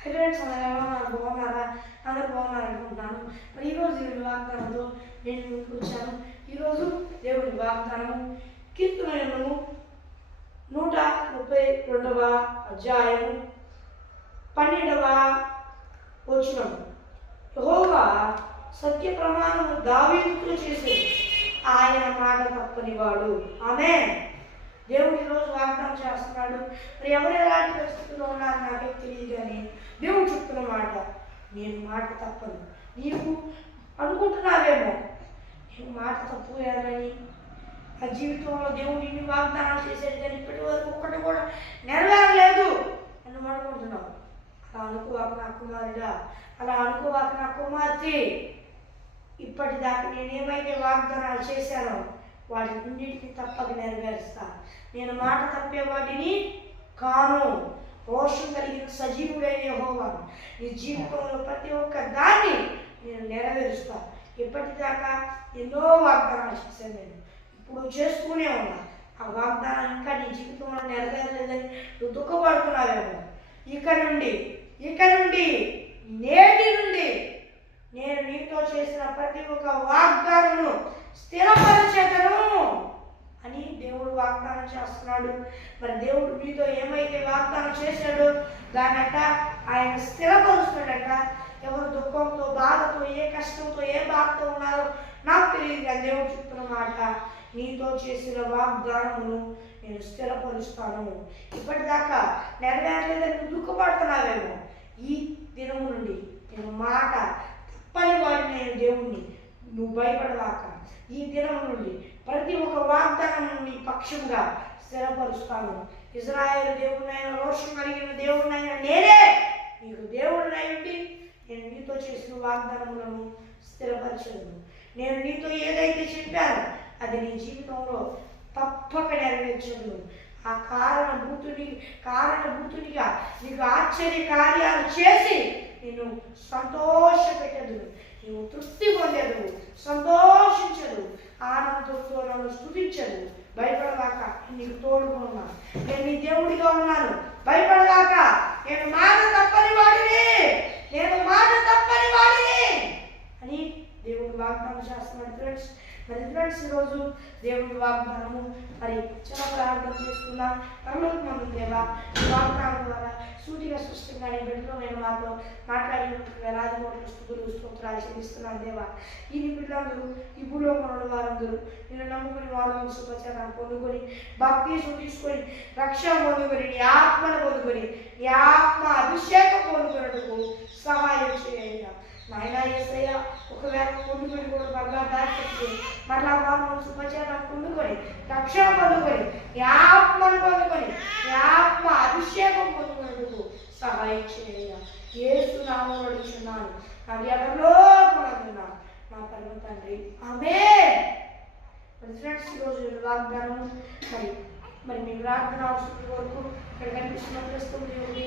Friends అందరూ బాగున్నారా? అందరూ బాగున్నారనుకుంటున్నాను. మరి ఈరోజు దేవుని వాగ్దానంతో నేను ముందుకు వచ్చాను. ఈరోజు దేవుని వాగ్దానం కీర్తనలు 132వ అధ్యాయం 12వ వచనం. యెహోవా సత్య ప్రమాణము దావీదుతో చేసి ఆయన మాట తప్పనివాడు. ఆమేన్. దేవుడు ఈరోజు వాగ్దానం చేస్తున్నాడు. మరి ఎవరు ఎలాంటి పరిస్థితుల్లో ఉన్నారో నాకే తెలియదు, కానీ దేవుడు చెప్తున్న మాట, నేను మాట తప్పను. నీవు అనుకుంటున్నావేమో నేను మాట తప్పుయానని, ఆ జీవితంలో దేవుడు ఇన్ని వాగ్దానాలు చేశాడు కానీ ఇప్పటి వరకు ఒక్కటి కూడా నెరవేరలేదు అని అనుకుంటున్నావు. అలా అనుకోవాక నా కుమారుడా, అలా అనుకోవాక నా కుమార్తె. ఇప్పటిదాకా నేనేమైతే వాగ్దానాలు చేశానో వాటిన్నింటినీ తప్పక నెరవేరుస్తా. నేను మాట తప్పే వాటిని కాను. రోషం కలిగిన సజీవుడైన యెహోవాను నీ జీవితంలో ప్రతి ఒక్క దాన్ని నేను నెరవేరుస్తా. ఇప్పటిదాకా ఎన్నో వాగ్దానాలు చేశాను, నేను ఇప్పుడు చేస్తూనే ఉన్నా. ఆ వాగ్దానం ఇంకా నీ జీవితంలో నెరవేరలేదని నువ్వు దుఃఖపడుతున్నావేమో. ఇక నుండి నేటి నుండి నేను నీతో చేసిన ప్రతి ఒక్క వాగ్దానము స్థిరపరిచేతను అని దేవుడు వాగ్దానం చేస్తున్నాడు. మరి దేవుడు మీతో ఏమైతే వాగ్దానం చేశాడో దానంట ఆయన స్థిరపరుస్తాడంట. ఎవరు దుఃఖంతో, బాధతో, ఏ కష్టంతో, ఏ బాధతో ఉన్నారో నాకు తెలియదు, కానీ దేవుడు చెప్తున్న మాట, నీతో చేసిన వాగ్దానమును నేను స్థిరపరుస్తాను. ఇప్పటిదాకా నెరవేరలేదని నువ్వు దుఃఖపడుతున్నావేమో. ఈ దినము నుండి నేను మాట తప్పని వాడిని, నేను దేవుణ్ణి, నువ్వు భయపడవాక. ఈ దినం నుండి ప్రతి ఒక్క వాగ్దానం నీ పక్షంగా స్థిరపరుస్తాను. ఇజ్రాయేలు దేవుడినైనా, రోషం కలిగిన దేవుడినైనా నేనే నీకు దేవుడినై ఉండి నేను నీతో చేసిన వాగ్దానములను స్థిరపరచను. నేను నీతో ఏదైతే చెప్పానో అది నీ జీవితంలో తప్పక నెరవేర్చను. ఆ కారణభూతునిగా నీకు ఆశ్చర్య కార్యాలు చేసి నేను సంతోషపెట్టదు, నువ్వు తృప్తి పొందదు, సంతోషించదు, ఆనందంతో నన్ను స్తుతించదు. భయపడదాక నీకు తోడుకున్నా, నేను నీ దేవుడిగా ఉన్నాను. భయపడదాక నేను మాట తప్పని వాడిని అని దేవుడు వాగ్దానం చేస్తున్నాడు. ఫ్రెండ్స్ ఈరోజు దేవుడి వాగ్దానము మరి చాలా ప్రార్థన చేసుకున్నా. పరలోకమందు దేవా, వాగ్దానం ద్వారా సూటిగా స్పష్టంగా నీ బిడ్డలో నేను మాతో మాట్లాడినట్టు వేలాది కోట్ల స్తుతులు స్తోత్రాలు చెల్లిస్తున్నాను దేవా. ఈ నీ బిడ్డలందరూ, ఈ భూలోకంలో వారందరూ నేను నమ్ముకుని వారు శుభచరణాలు పొందుకొని, బాప్తిజం తీసుకొని, రక్షణ పొందుకొని, నీ ఆత్మను పొందుకొని, నీ ఆత్మ అభిషేకం పొందుకున్నట్టుకు సహాయం చేయండి నాయనా యేసయ్య. ఒకవేళ పొందుకొని కూడా మరలా దాచి మరలా వారు శుభచరణాలు పొందుకొని, రక్షణ పొందుకొని, నీ ఆత్మను పొందుకొని, నీ ఆత్మ అభిషేకం పొందుకున్నట్టుకు సహాయం చేయండి. యేసు నామములో అడుగుచున్నాను నా పరలోకమందున్న నా పరమ తండ్రి, ఆమేన్. ఫ్రెండ్స్ ఈరోజు వాగ్దానం మరి మీ ప్రార్థన అవసరం వరకు ఇక్కడ కనిపిస్తున్న ప్రస్తుతం దేవుడి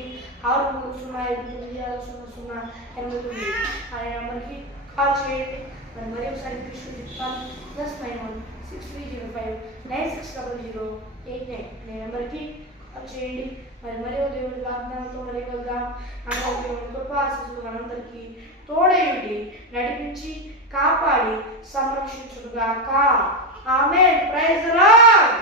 63059 అనే నెంబర్కి కాల్ చేయండి. మరి ఒకసారి కృష్ణుడు చెప్తాను, +91 6305960089 అనే నెంబర్కి కాల్ చేయండి. మరి దేవుడి వాగ్దానంతో మరి కలుద్దాం. దేవుడి కృపాశీస్సులు మనందరికీ తోడేయండి, నడిపించి కాపాడి సంరక్షించుగాక. ఆమేన్. Praise the lord.